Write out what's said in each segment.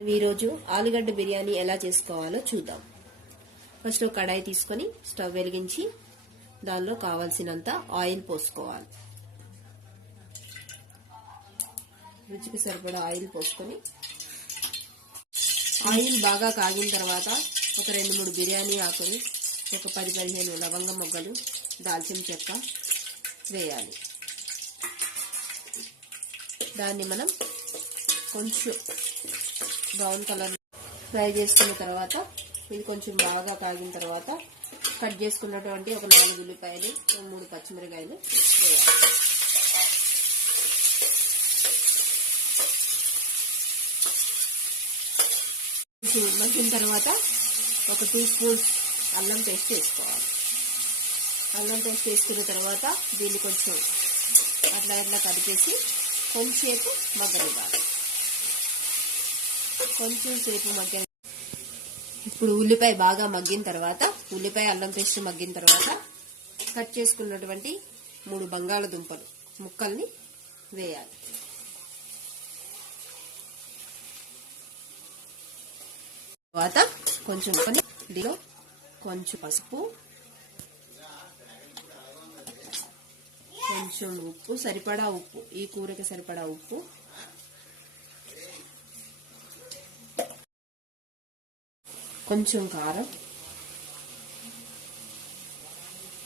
ఈరోజు ఆలుగడ్డ బిర్యానీ ఎలా చేసుకోవాలో చూద్దాం. ఫస్ట్ ఒక కడాయి తీసుకొని స్టవ్ వెలిగించి దానిలో కావాల్సినంత ఆయిల్ పోసుకోవాలి. రుచికి సరిపడా ఆయిల్ పోసుకొని ఆయిల్ బాగా కాగిన తర్వాత ఒక 2-3 బిర్యానీ ఆకులు, ఒక 10-15 లవంగ మొగ్గలు, దాల్చిన చెక్క వేయాలి. దాన్ని మనం కొంచెం బ్రౌన్ కలర్ ఫ్రై చేసుకున్న తర్వాత ఇది కొంచెం బాగా కాగిన తర్వాత కట్ చేసుకున్నటువంటి ఒక 4 ఉల్లిపాయలు, 3 పచ్చిమిరకాయలు వేయాలి. మగ్గిన తర్వాత ఒక 2 స్పూన్స్ అల్లం పేస్ట్ వేసుకోవాలి. అల్లం పేస్ట్ వేసుకున్న తర్వాత దీన్ని కొంచెం అట్లా ఇట్లా కలిపేసి కొంచెంసేపు మగ్గనివ్వాలి. కొంచెం సేపు మగ్గ ఇప్పుడు ఉల్లిపాయ బాగా మగ్గిన తర్వాత, ఉల్లిపాయ అల్లం పేస్ట్ మగ్గిన తర్వాత కట్ చేసుకున్నటువంటి 3 బంగాళదుంపలు ముక్కల్ని వేయాలి. తర్వాత కొంచెం దీనిలో కొంచెం పసుపు, కొంచెం ఉప్పు, సరిపడా ఉప్పు, ఈ కూరకి సరిపడా ఉప్పు, కొంచెం కారం,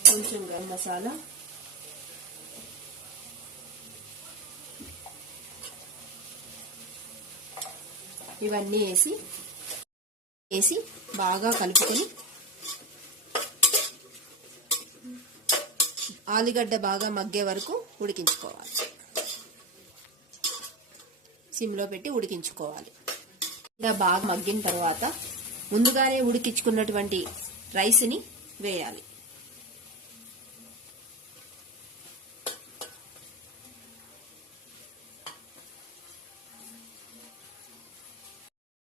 కొంచెం గరం మసాలా, ఇవన్నీ వేసి బాగా కలుపుకొని ఆలుగడ్డ బాగా మగ్గే వరకు ఉడికించుకోవాలి. సిమ్లో పెట్టి ఉడికించుకోవాలి. ఇలా బాగా మగ్గిన తర్వాత ముందుగానే ఉడికించుకున్నటువంటి రైస్ని వేయాలి.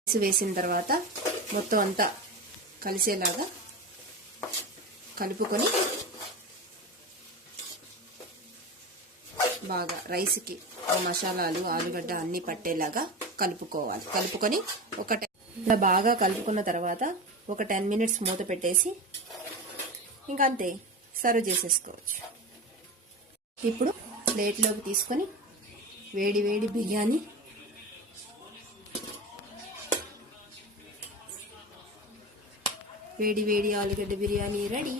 రైస్ వేసిన తర్వాత మొత్తం అంతా కలిసేలాగా కలుపుకొని బాగా రైస్కి మసాలాలు ఆలుగడ్డ అన్నీ పట్టేలాగా కలుపుకోవాలి. కలుపుకొని ఇలా బాగా కలుపుకున్న తర్వాత ఒక 10 మినిట్స్ మూత పెట్టేసి ఇంకా అంతే, సర్వ్ చేసేసుకోవచ్చు. ఇప్పుడు ప్లేట్లోకి తీసుకొని వేడి వేడి బిర్యానీ, వేడి వేడి ఆలుగడ్డ బిర్యానీ రెడీ.